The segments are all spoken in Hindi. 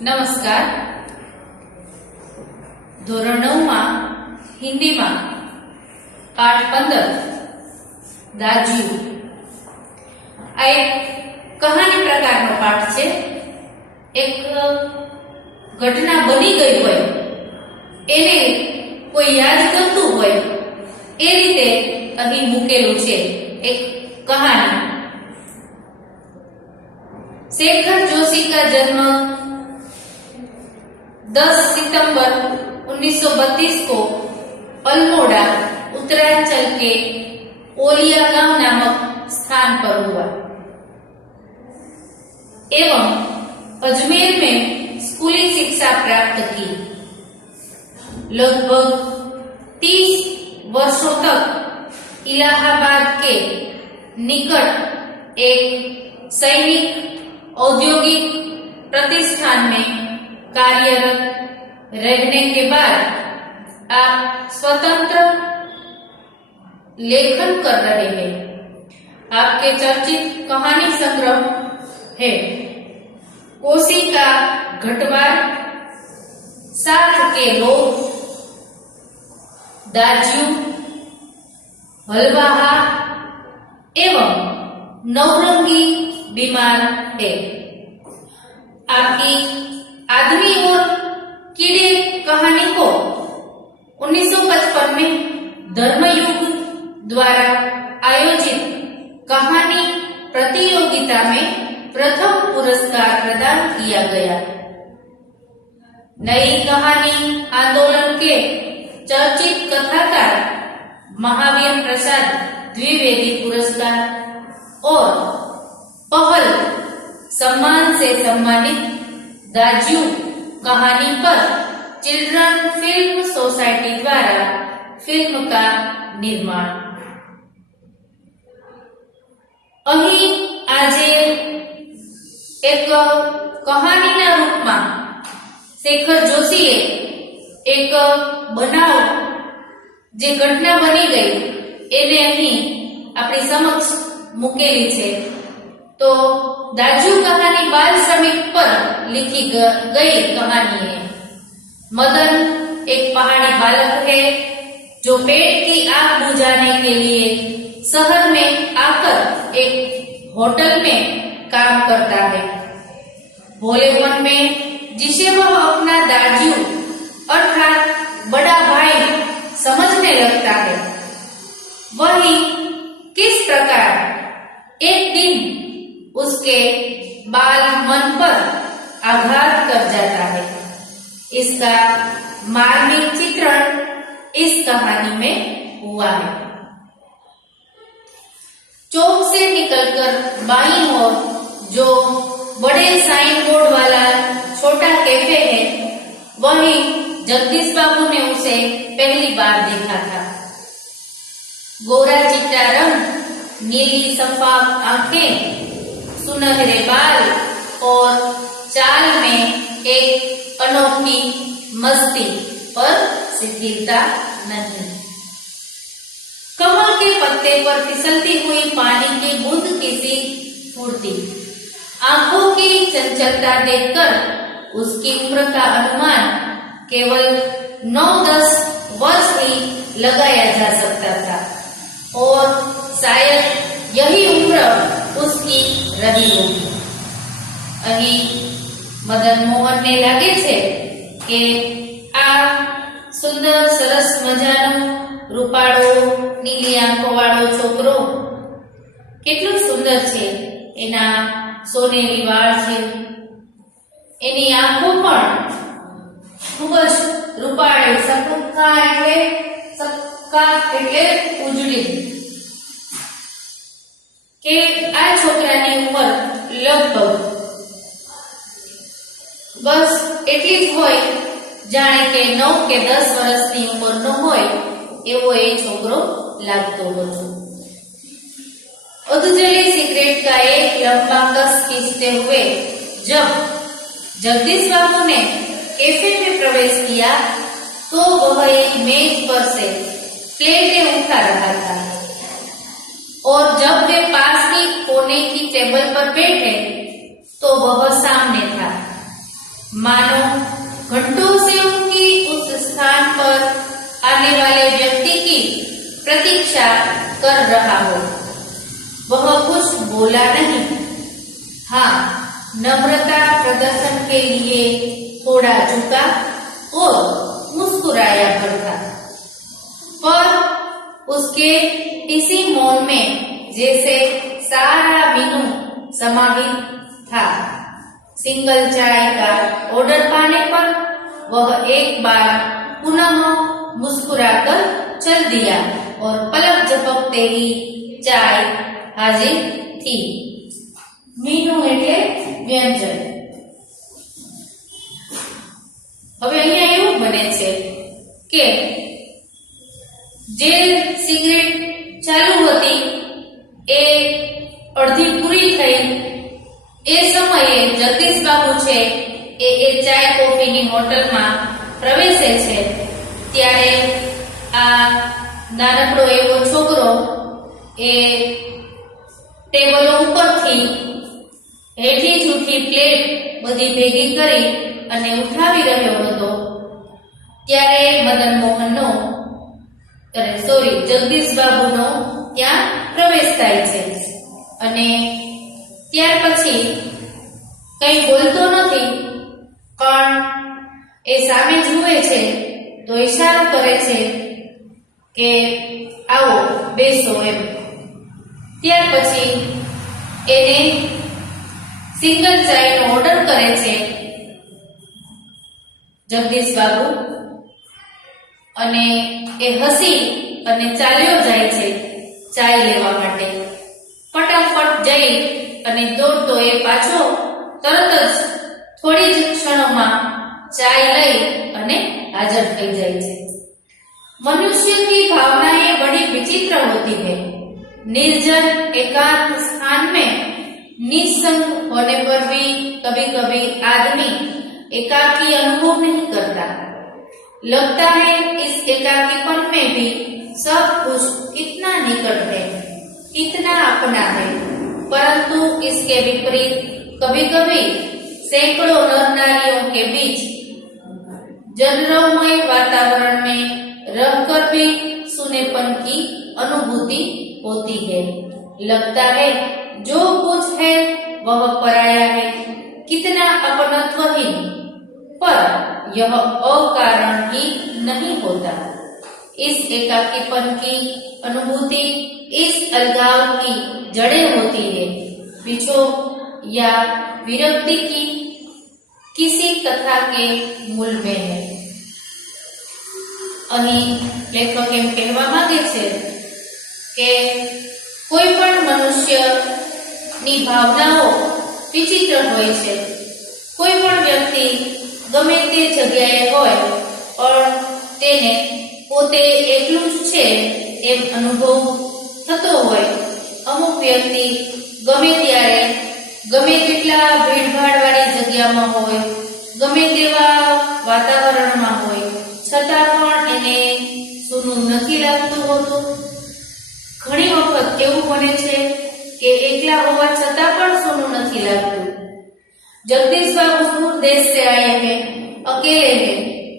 નમસ્કાર. ધોરણ 9 માં હિન્દીમાં પાઠ 15 દાજ્યું. આ એક કહાની પ્રકારનો પાઠ છે. એક ઘટના બની ગઈ હોય એને કોઈ યાદ કરતું હોય એ રીતે અહીં મૂકેલું છે એક कहानी. शेखर जोशी का जन्म 10 सितंबर 1932 को अल्मोड़ा उत्तरांचल के ओलिया गांव नामक स्थान पर हुआ एवं अजमेर में स्कूली शिक्षा प्राप्त की. लगभग 30 वर्षों तक इलाहाबाद के निकट एक सैनिक औद्योगिक प्रतिष्ठान में कार्यरत रहने के बाद आप स्वतंत्र लेखन कर रहे हैं. आपके चर्चित कहानी संग्रह है कोसी का घटवार, साथ के लोग, दाजू, हलवाहा एवं नवरंगी बीमार है. आपकी आदमी और कीड़े कहानी को 1955 में धर्मयुग द्वारा आयोजित कहानी प्रतियोगिता में प्रथम पुरस्कार प्रदान किया गया. नई कहानी आंदोलन के चर्चित कथाकार महावीर प्रसाद द्विवेदी पुरस्कार और पहल सम्मान से सम्मानित दाजू कहानी पर चिल्ड्रन फिल्म सोसाइटी द्वारा फिल्म का निर्माण. અહીં આજે એક કહાનીના રૂપમાં શેખર જોશીએ એક બનાવ જે ઘટના બની ગઈ એને અહીં આપણી સમક્ષ મૂકેલી છે. तो दाजू कहानी बाल श्रमिक पर लिखी गई कहानी है. मदन एक पहाड़ी बालक है जो पेट की आग बुझाने के लिए शहर में आकर एक होटल में काम करता है. भोलेपन में जिसे वह अपना दाजू अर्थात बड़ा भाई समझने लगता है, वही किस प्रकार एक दिन उसके बाल मन पर आघात कर जाता है, इसका मार्मिक चित्रण इस कहानी में हुआ है. चौक से निकलकर बाईं ओर जो बड़े साइन बोर्ड वाला छोटा कैफे है, वहीं जगदीश बाबू ने उसे पहली बार देखा था. गोरा चिट्टा रंग, नीली सफाक आंखें, सुनहरे बाल और चाल में एक अनोखी मस्ती पर शिथिलता नहीं. कमल के पत्ते पर फिसलती हुई पानी की बूंद की सी फुर्ती. आंखों की चंचलता देखकर उसकी उम्र का अनुमान केवल 9-10 वर्ष ही लगाया जा सकता था और शायद यही उम्र उसकी रही होगी. અહીં મદન મોહનને લાગે છે કે આ સુંદર સરસ મજાનો રૂપાળો નીલી આંખો વાળો છોકરો કેટલો સુંદર છે. એના સોનેરી વાળ છે, એની આંખો પણ ખૂબ જ રૂપાળી. સક્કા એટલે ઉજળી. કે આ છોકરાની ઉંમર લગભગ બસ એટલી જ હોય જાણે કે 9 કે 10 વર્ષની ઉંમરનો હોય એવો એ છોકરો લાગતો હતો. उधजली सिगरेट का एक लंबा कस खींचते हुए जब जगदीश बाबू ने कैफे में प्रवेश किया तो वह एक मेज पर से प्लेटें उठा रहा था और जब वे पास की कोने की टेबल पर बैठे तो वह सामने था. मानो घंटों से उनकी उस स्थान पर आने वाले व्यक्ति की प्रतीक्षा कर रहा हो। वह कुछ बोला नहीं, हाँ नम्रता प्रदर्शन के लिए थोड़ा झुका और मुस्कुराया भर था, पर उसके इसी मौन में जैसे सारा मीनू समाहित था। सिंगल चाय का ऑर्डर पाने पर वह एक बार पुनः मुस्कुराकर चल दिया और पलक झपकते ही चाय हाजिर थी। मीनू એટલે વ્યંજન। હવે અહીંયા એવું બને છે કે જે સિગરેટ ચાલુ હતી એ અડધી પૂરી થઈ એ સમયે જગદીશ બાબુ છે એ ચાય કોફીની હોટલમાં પ્રવેશે છે ત્યારે આ નાનકડો એવો છોકરો એ ટેબલો ઉપરથી હેઠી જૂઠી પ્લેટ બધી ભેગી કરી અને ઉઠાવી રહ્યો હતો ત્યારે મદન મોહનનો જગદીશ બાબુનો ત્યાં પ્રવેશ થાય છે અને ત્યાર પછી કંઈ બોલતો નથી પણ એ સામે જુએ છે તો ઈશારો કરે છે કે આવો બેસો એમ। ત્યાર પછી એને સિંગલ ચાયનો ઓર્ડર કરે છે જગદીશ બાબુ અને એ હસી અને ચાલ્યો જાય છે ચાય લેવા માટે। ફટાફટ જઈ અને દોડતો એ પાછો તરત જ થોડી જ ક્ષણોમાં चाय लई अने हाजिर થઈ જાય છે। मनुष्य की भावनाएं बड़ी विचित्र होती है। निर्जन एकांत स्थान में निसंग होने पर भी कभी कभी आदमी एकाकी अनुभव नहीं करता। लगता है इस एकाकीपन में भी सब कुछ कितना निकट है, कितना अपना है, परंतु इसके विपरीत कभी कभी सैकड़ों नर नारियों के बीच जनरमय वातावरण में रहकर भी सुनेपन की अनुभूति होती है। लगता है जो कुछ है वह पराया है, कितना अपनत्वहीन, पर यह अकारण ही नहीं होता। इस एकाकीपन की अनुभूति इस अलगाव की जड़ें होती है, विछोह या विरक्ति की किसी कथा के मूल में है। અહીં લેખક એમ કહેવા માંગે છે કે કોઈ પણ મનુષ્યની ભાવનાઓ વિચિત્ર હોય છે। કોઈ પણ વ્યક્તિ ગમે તે જગ્યાએ હોય પણ તેને પોતે એકલું જ છે એમ અનુભવ થતો હોય। અમુક વ્યક્તિ ગમે ત્યારે ગમે તેટલા ભીડભાડવાળી જગ્યામાં હોય, ગમે તેવા વાતાવરણમાં હોય છતાં પણ એને સૂનું નથી લાગતું હોતું। ઘણી વખત કેવું બને છે કે એકલા હોવા છતાં પણ સૂનું નથી લાગતું। जगदीश बाबू दूर देश से आए हैं, अकेले हैं।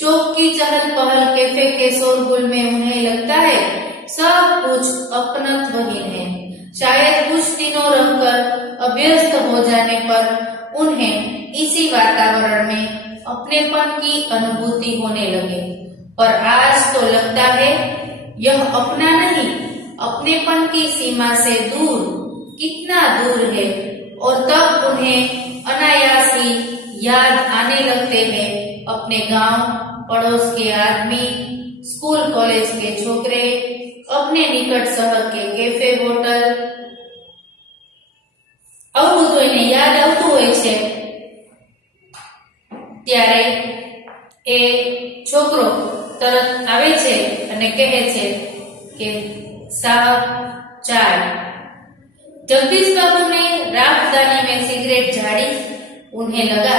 चौक की चहल पहल, कैफे के शोरगुल में उन्हें लगता है सब कुछ अपनत्वहीन है। शायद कुछ दिनों रहकर अभ्यस्त हो जाने पर उन्हें इसी वातावरण में अपनेपन की अनुभूति होने लगे, पर आज तो लगता है यह अपना नहीं, अपनेपन की सीमा से दूर, कितना दूर है। और तब उन्हें अनायास ही याद आने लगते हैं अपने गांव, पड़ोस के आदमी, स्कूल कॉलेज के छोकरे, अपने निकट शहर के कैफे होटल। આવું બધું એને યાદ આવતું હોય છે ત્યારે એ છોકરો તરત આવે છે અને કહે છે કે સાहब चाय। जगदीश बाबू ने राखदानी में सिगरेट झाड़ी। उन्हें लगा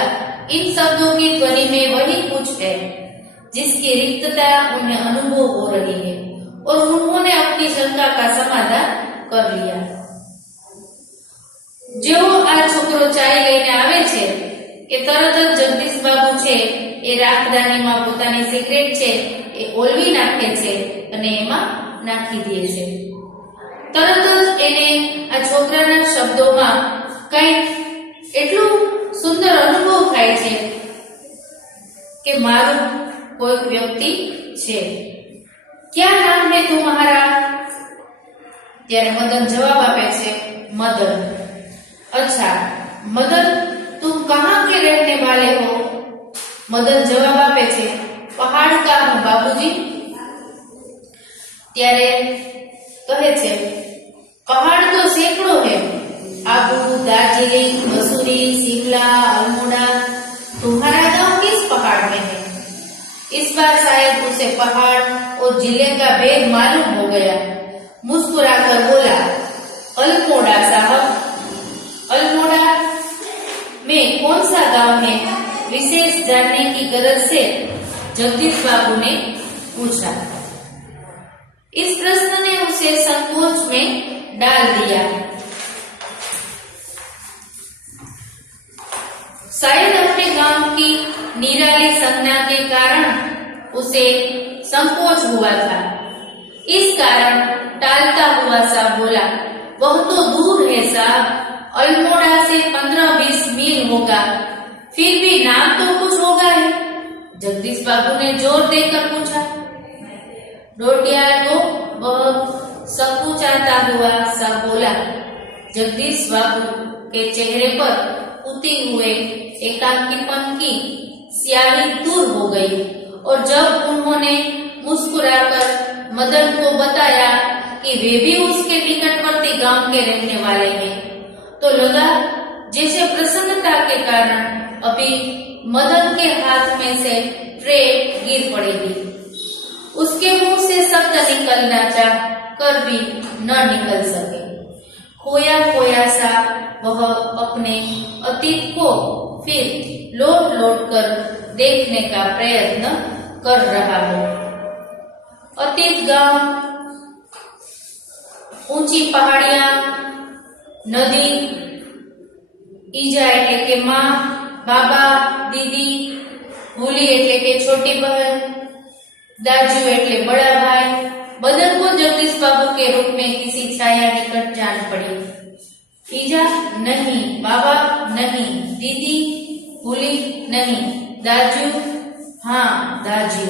इन शब्दों की ध्वनि में वही कुछ है जिसकी रिक्तता उन्हें अनुभव हो रही है, और उन्होंने अपनी शंका का समाधान कर लिया। જેવો આ છોકરો ચાય લઈને આવે છે કે તરત જ જગદીશ બાબુ છે એ રાખદાનીમાં પોતાની સિગરેટ છે એ ઓલવી નાખે છે અને એમાં નાખી દે છે. તરત જ એને આ છોકરાના શબ્દોમાં કંઈક એટલું સુંદર અનુભવ થાય છે કે મારું કોઈક વ્યક્તિ છે. ક્યાં નામ હે તુમ્હારા? ત્યારે મદન જવાબ આપે છે, મદન. अच्छा मदन तुम कहाँ के रहने वाले हो? मदन जवाब आपे छे, पहाड़ का हूँ बाबूजी. त्यारे कहे छे, पहाड़ तो सैकड़ों है, आबू, दार्जिलिंग, मसूरी, शिमला, अल्मोड़ा. तुम्हारा गांव किस पहाड़ में है? इस बार शायद उसे पहाड़ और जिले का भेद मालूम हो गया. मुस्कुराकर बोला, अल्मोड़ा साहब. अल्मोड़ा में कौन सा गांव है? विशेष जानने की गरज से जगदीश बाबू ने पूछा. इस प्रश्न ने उसे संकोच में डाल दिया. शायद अपने गांव की निराली संज्ञा के कारण उसे संकोच हुआ था. इस कारण टालता हुआ सा बोला, वह तो दूर है साहब, अल्मोड़ा से 15-20 मील होगा. फिर भी नाम तो कुछ होगा ही. जगदीश बाबू ने जोर देकर पूछा. डोडिया को वह संकुचाता हुआ सा बोला. जगदीश बाबू के चेहरे पर उती हुए एकाकीपन की स्याही दूर हो गई और जब उन्होंने मुस्कुराकर मदन को बताया कि वे भी उसके निकटवर्ती गांव के रहने वाले हैं, तो लगा जैसे प्रसन्नता के कारण अभी मदन के हाथ में से ट्रे गिर पड़ेगी. उसके मुंह से शब्द निकलना चाह कर भी न निकल सके. खोया खोया सा वह अपने अतीत को फिर लौट लौट कर देखने का प्रयत्न कर रहा हो. अतीत गांव, ऊंची पहाड़ियां, नदी, ईजा एटले के मां, बाबा, दीदी, भूली एटले के छोटी बहन, दाजू एटले बड़ा भाई. बदन को जगदीश बाबू के रूप में किसी छाया निकट जान पड़ी. ईजा नहीं, बाबा नहीं, दीदी, भूली नहीं, दाजू, हाँ दाजू.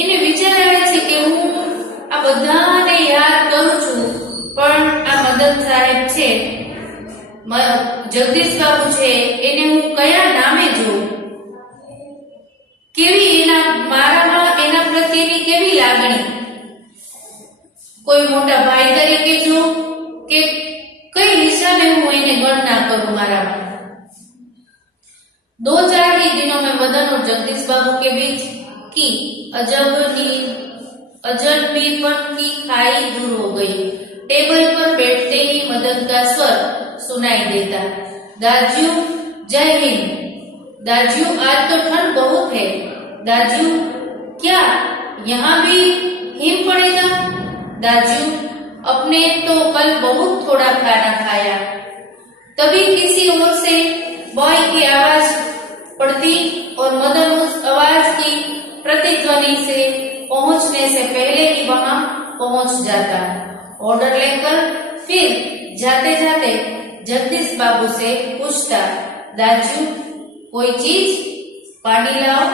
એને વિચાર આવે છે કે હું આ બધાને યાદ કરું છું, પણ આ મદન સાહેબ છે, જગદીશ બાબુ છે, એને હું કયા નામે જોઉં? કેવી મારામાં એના પ્રત્યેની કેવી લાગણી? કોઈ મોટા ભાઈ તરીકે જોઉં કે કઈ હિસાબે હું એને ગણના કરું મારામાં? 2-4 ही दिनों में मदन और जगदीश बाबू के बीच की अजनबीपन की खाई दूर हो गई. टेबल पर बैठते ही मदन का स्वर सुनाई देता, दाजू जय हिंद. दाजू आज तो ठंड बहुत है. दाजू क्या यहाँ भी हिम पड़ेगा? दाजू अपने तो कल बहुत थोड़ा खाना खाया. तभी किसी ओर से बॉय की आवाज पड़ती और मदन उस आवाज की प्रतिध्वनि से पहुंचने से पहले ही वहां पहुंच जाता. ऑर्डर लेकर फिर जाते जाते जगदीश बाबू से पूछता, दाजू कोई चीज? पानी लाओ.